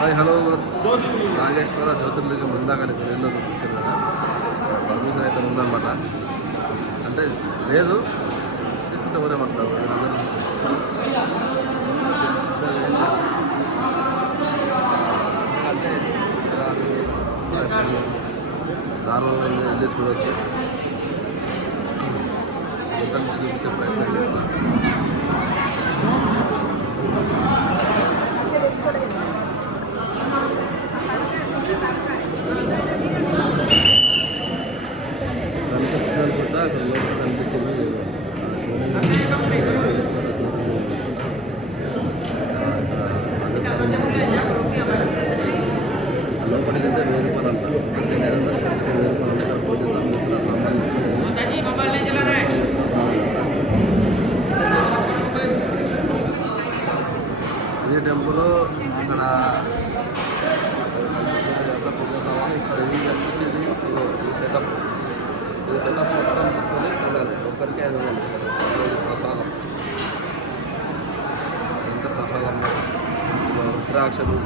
Hi hello. Nageswara జ్యోతిర్లింగం ముందాక రెండో చూపించారు కదా. పర్మిషన్ అయితే ఉందన్నమాట. అంటే లేదు తీసుకుంటే ఎవరేమంటారు వీళ్ళందరూ అంటే దారుణంగా వెళ్ళి చూడవచ్చు మొత్తం చూపించే ప్రయత్నం చేస్తాను కనిపించాలి కూడా అక్కడ లోపల కనిపించింది లోపలికి వెళ్తే వెయ్యి రూపాయలు అంటారు అంటే ఐదు వందలకి వెళ్తే వెయ్యి రూపాయలు అంటే ఇక్కడ పూజ సంబంధించిన ఇది టెంపుల్ ఇక్కడ పూజ సామాన్ ఇక్కడ ఇది కనిపించేది ఇదిగో ఈ సెటప్ ఈ సెటప్ మొత్తం తీసుకొని వెళ్ళాలి ఐదు వందలు ప్రసాదం ఎంత ప్రసాదం రుద్రాక్షలు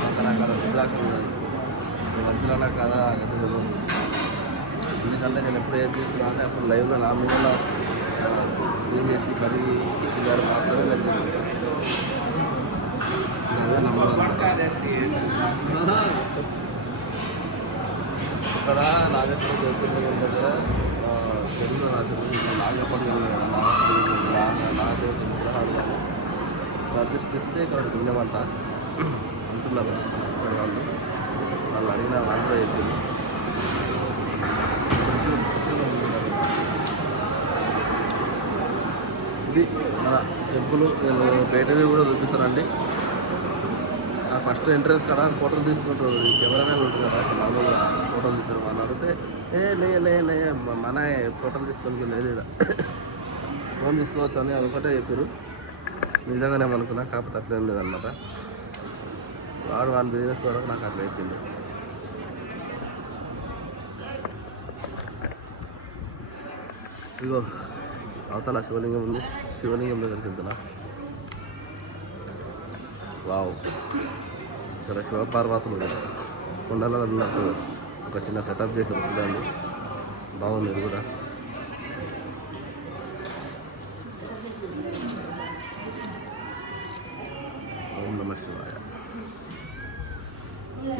రకరకాల రుద్రాక్షలు ఉన్నాయి ఈ మధ్యలో కదా తెలియదు ఎందుకంటే నేను ఎప్పుడు ఏం తీసుకున్నా అప్పుడు లైవ్లో నా మీద క్లీన్ చేసి కడిగి ఇచ్చి గారు మాత్రమే నేను తీసుకుంటాను ఇక్కడ నాగేశ్వర జ్యోతిర్లింగం దగ్గర తెలుగు తెలుగులో రాసింది నాగపడి నాగదేవత విగ్రహాలు కానీ? ప్రతిష్ఠిస్తే ఇక్కడ పుణ్యమంట అంటున్నారు. ఇక్కడ వాళ్ళు. వాళ్ళు అడిగిన వాళ్ళు చెప్పింది ఇది మన టెంపుల్ బయటవి కూడా చూపిస్తారండి ఫస్ట్ ఎంట్రన్స్ కాడ ఫోటోలు తీసుకుంటారు కెమెరామెన్ ఉంటుంది కదా అక్కడ మామూలుగా. ఫోటోలు తీస్తారు వాళ్ళు అడిగితే ఏ లే లే లే మన ఫోటోలు తీసుకోనికి లేదు ఇలా ఫోన్ తీసుకోవచ్చు అని అనుకుంటే ఒకటే చెప్పారు నిజంగానే అనుకున్నా కాకపోతే అట్లేం లేదన్నమాట. వాడు వాళ్ళ బిజినెస్ ద్వారా నాకు అట్లా అయిపోయింది ఇగో అవతల శివలింగం ఉంది. శివలింగం దగ్గరికి వెళ్తున్నా. వావ్. ఇక్కడ శివపార్వతులు కొండలలో ఉన్నట్టు. ఒక చిన్న సెటప్ చేసి చూడండి బాగుంది ఇది కూడా. ఓం నమ శివాయ.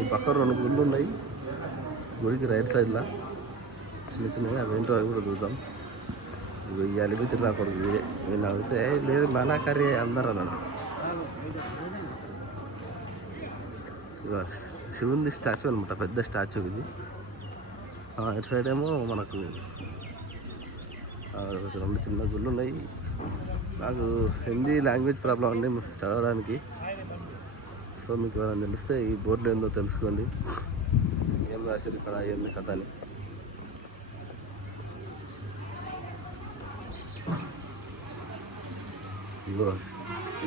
ఈ పక్క రెండు గుళ్ళు ఉన్నాయి. గుడికి రైట్ సైడ్లో చిన్న చిన్నవి అవేంటో అవి కూడా చూద్దాం. ఇగో ఈ అలిపితి ఇదే నేను అడిగితే లేదు మన కర్రీ అందరూ అన్నాడు. శివుంది స్టాచ్యూ అనమాట పెద్ద స్టాచ్యూ ఇది. ఆ, ఇటు సైడ్ ఏమో మనకు రెండు చిన్న గుళ్ళు ఉన్నాయి. నాకు హిందీ లాంగ్వేజ్ ప్రాబ్లం అండి చదవడానికి. సో మీకు ఏమైనా తెలిస్తే ఈ బోర్డులో ఏందో తెలుసుకోండి. ఏం రాశారు ఇక్కడ ఏంది కథ అని.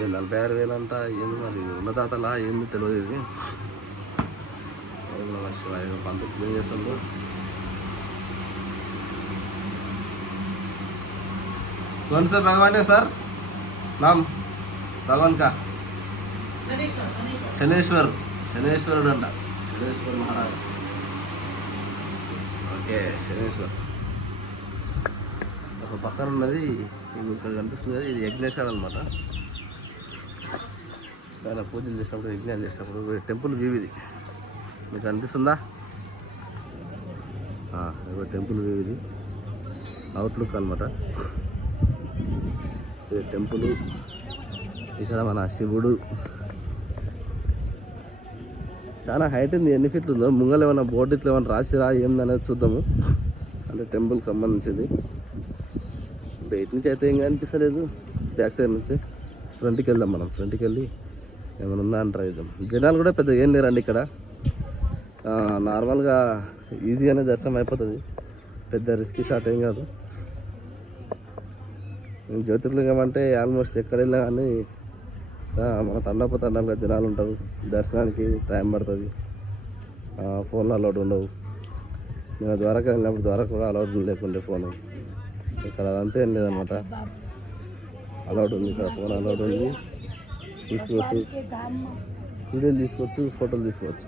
నలభై ఆరు వేలు అంట ఏంది మరి ఉన్నదాతలా ఏంది తెలియదు ఇది. ఓం నమః శివాయ పంత క్లీన్ చేస్తాను कौन सा भगवान है सर नाम भगवान का శనేశ్వర్ శనేశ్వరుడు అంట శనేశ్వర్ మహారాజ్ ఓకే శనేశ్వర్ ఒక పక్కన ఉన్నది మీకు ఇక్కడ కనిపిస్తుంది కదా, ఇది యజ్ఞశాల అనమాట చాలా పూజలు చేసినప్పుడు యజ్ఞాలు చేసినప్పుడు టెంపుల్ వ్యూ ఇది మీకు అనిపిస్తుందా? ఆ, టెంపుల్ వ్యూ ఇది. అవుట్లుక్ అనమాట ఇది టెంపుల్ ఇక్కడ మన శివుడు. చాలా హైట్ ఉంది ఎన్ని ఫీట్లు ఉందో. ముంగలు ఏమైనా బోర్డు ఇట్లా ఏమైనా రాసిరా ఏందనేది చూద్దాము. అంటే టెంపుల్కి సంబంధించింది. బయట నుంచి అయితే ఏం కనిపిస్తలేదు. బ్యాక్ సైడ్ నుంచి. ఫ్రంట్కి వెళ్దాం మనం. ఫ్రంట్కి వెళ్ళి ఏమైనా ఉందా అని ట్రై జనాలు కూడా పెద్ద ఏం లేరండి ఇక్కడ. నార్మల్గా ఈజీగానే దర్శనం అయిపోతుంది. పెద్ద రిస్క్ షాట్ ఏం కాదు. జ్యోతిర్లింగం అంటే ఆల్మోస్ట్ ఎక్కడ వెళ్ళినా కానీ మన తండప తండాలుగా జనాలు ఉంటారు. దర్శనానికి టైం పడుతుంది. ఫోన్లో అలౌడ్ ఉండవు. నేను ద్వారకా వెళ్ళినప్పుడు ద్వారకా కూడా అలౌడ్ లేకుండే ఫోన్ ఇక్కడ అదంతా ఏం లేదనమాట. అలౌడ్ ఉంది ఇక్కడ ఫోన్ అలౌడ్ ఉంది. తీసుకోవచ్చు వీడియోలు తీసుకోవచ్చు ఫోటోలు తీసుకోవచ్చు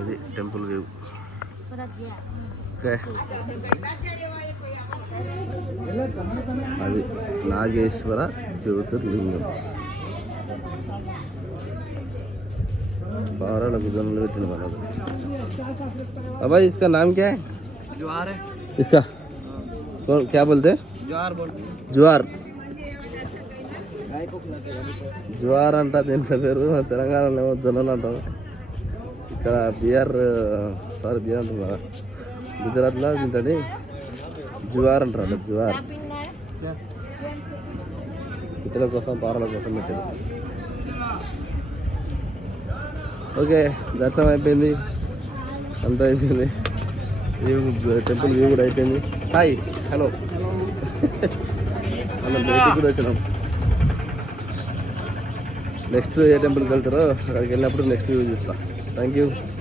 ఇది టెంపుల్ వ్యూ ఓకే అది నాగేశ్వర జ్యోతిర్లింగం పౌరాల గుజంలో పెట్టిన మనకు अभाई इसका नाम क्या है ज्वार है इसका कौन क्या बोलते हैं ज्वार बोल ज्वार జ్వార్ అంట దీని పేరు తెలంగాణలో ఏమో జొన్నలు అంటాం ఇక్కడ బీఆర్ సారీ బీఆర్ అంటున్నారా గుజరాత్లో తింటది జువార్ అంటారు జువార్. పిట్టల కోసం పారల కోసం పెట్టారు ఓకే దర్శనం అయిపోయింది. అంతా అయిపోయింది. వ్యూ టెంపుల్ వ్యూ కూడా అయిపోయింది. Hi hello. మనం బయటికి కూడా వచ్చినాం. నెక్స్ట్ ఏ టెంపుల్కి వెళ్తారో అక్కడికి వెళ్ళినప్పుడు నెక్స్ట్ వ్యూ చూస్తాం. Thank you.